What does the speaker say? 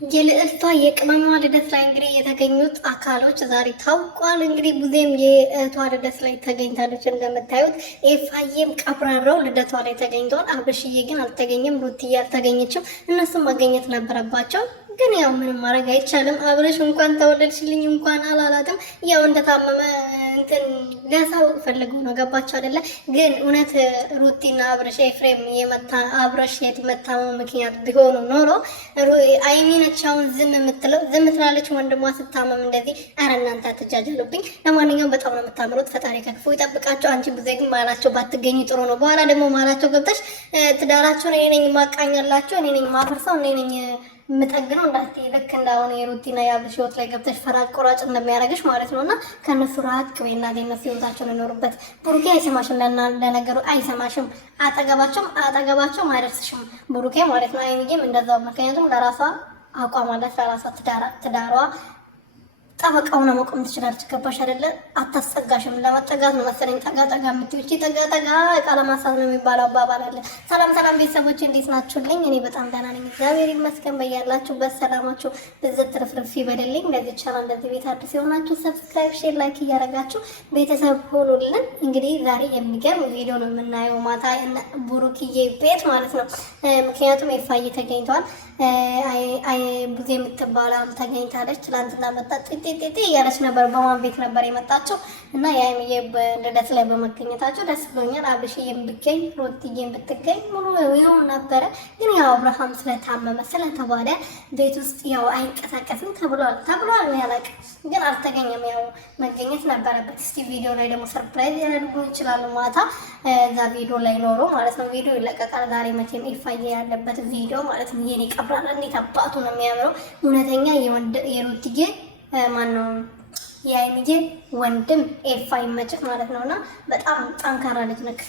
የልዕልቷ የቅመሟ ልደት ላይ እንግዲህ የተገኙት አካሎች ዛሬ ታውቋል። እንግዲህ ቡዜም የእህቷ ልደት ላይ ተገኝታለች። እንደምታዩት ኤፋዬም ቀብራራው ልደቷ ላይ ተገኝተዋል። አብርሽዬ ግን አልተገኘም፣ ሩትዬ አልተገኘችም። እነሱም ማገኘት ነበረባቸው። ግን ያው ምንም ማድረግ አይቻልም። አብርሽ እንኳን ተወለድሽልኝ እንኳን አላላትም። ያው እንደታመመ እንትን ሊያሳውቅ ፈልገው ነው። ገባቸው አይደለ? ግን እውነት ሩቲና አብርሽ ኤፍሬም አብርሽ የመታመሙ ምክንያት ቢሆኑ ኖሮ አይሚነቻውን ዝም የምትለው ዝም ትላለች። ወንድሟ ስታመም እንደዚህ። ኧረ እናንተ አትጃጃሉብኝ። ለማንኛውም በጣም ነው የምታምሩት። ፈጣሪ ከክፉ ይጠብቃቸው። አንቺ ቡዜ ግን ማላቸው ባትገኙ ጥሩ ነው። በኋላ ደግሞ ማላቸው ገብተሽ ትዳራቸውን እኔ ነኝ ማቃኛላቸው፣ እኔ ነኝ ማፈርሰው፣ እኔ ነኝ የምጠግነው እንዳትዪ። ልክ እንዳሁን የሩቲና የአብርሽ ህይወት ላይ ገብተሽ ፈራጭ ቆራጭ እንደሚያደርግሽ ማለት ነው። እና ከእነሱ ራቅ በይ እናቴ። እነሱ ህይወታቸውን ይኖሩበት። ብሩኬ አይሰማሽም፣ ለነገሩ አይሰማሽም። አጠገባቸውም አይደርስሽም ብሩኬ ማለት ነው። አይንዬም እንደዛው። ምክንያቱም ለራሷ አቋም አላት፣ ለራሷ ትዳሯ ጠበቃ ሆና መቆም ትችላለች። ገባሽ አይደለ? አታስጠጋሽም። ለመጠጋት ነው መሰለኝ ጠጋ የምትይው። እቺ ጠጋ ቃለ ማሳብ ነው የሚባለው አባባል አለ። ሰላም ቤተሰቦች እንዴት ናችሁልኝ? እኔ በጣም ደህና ነኝ፣ እግዚአብሔር ይመስገን። በያላችሁበት ሰላማችሁ ብዝት ትርፍርፍ ይበልልኝ። ለዚህ ቻናል እንደዚህ ቤት አዲስ የሆናችሁ ሰብስክራይብ፣ ሼር፣ ላይክ እያደረጋችሁ ቤተሰብ ሆኑልን። እንግዲህ ዛሬ የሚገርም ቪዲዮ ነው የምናየው ማታ ቡሩክዬ ቤት ማለት ነው። ምክንያቱም ኤፋዬ ተገኝተዋል። ቡዜ የምትባለው ተገኝታለች። ትላንትና መጣ ጤጤ እያለች ነበር። በማን ቤት ነበር የመጣቸው እና የሀይሚዬ ልደት ላይ በመገኘታቸው ደስ ብሎኛል። አብርሽዬም ብትገኝ ሩትዬም ብትገኝ ሙሉ ይሆን ነበረ። ግን ያው አብርሃም ስለታመመ ስለተባለ ቤት ውስጥ ያው አይንቀሳቀስም ተብሏል ነው ያለቅ። ግን አልተገኘም። ያው መገኘት ነበረበት። እስቲ ቪዲዮ ላይ ደግሞ ሰርፕራይዝ ያደርጉ ይችላሉ። ማታ እዛ ቪዲዮ ላይ ኖሮ ማለት ነው። ቪዲዮ ይለቀቃል ዛሬ መቼም ኤፋዬ ያለበት ቪዲዮ ማለት ነው። የኔ ቀብራራ እንዴት አባቱ ነው የሚያምረው! እውነተኛ የሩትዬ ማነው የሀይሚዬ ወንድም ኤፋ ይመጭት ማለት ነውና በጣም ጠንካራ ልጅ ነክ